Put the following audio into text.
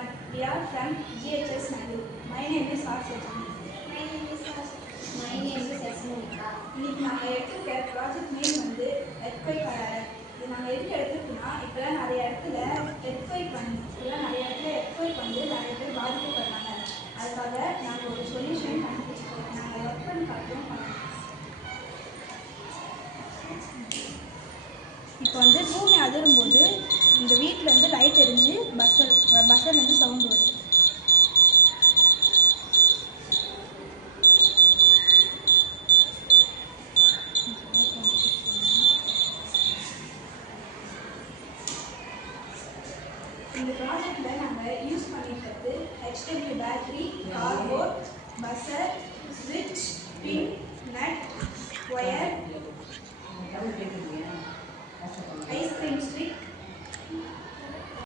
everyone. We are from GHS Nadu. My name is Sarsajani. My name is My name is Esmonika. இன்னைக்கு நாங்கள் எடுத்துக்க project name வந்து earthquake alert. இது நாங்கள் எதுக்கு எடுத்துருக்கோம்னா இப்போலாம் நிறைய இடத்துல எர்த்குவேக் வந்து நிறைய பேர் பாதிக்கப்படுறாங்க. அதுக்காக நாங்கள் ஒரு சொல்யூஷன் கண்டுபிடிச்சிருக்கோம். நாங்கள் ஒர்க் பண்ணி பார்க்குறோம். இப்போ வந்து பூமி அதிரும்போது இந்த வீட்டில் வந்து லைட் எரிஞ்சு பஸ்ஸர்லேருந்து சவுண்ட் வரும். இந்த ப்ராஜெக்டில் நாங்கள் யூஸ் பண்ணிக்கிறது HW பேட்டரி, கார்போர்ட், பஸ்ஸர், ஸ்விட்ச், பின், நட், ஒயர், ஐஸ்கிரீம் ஸ்டிக்,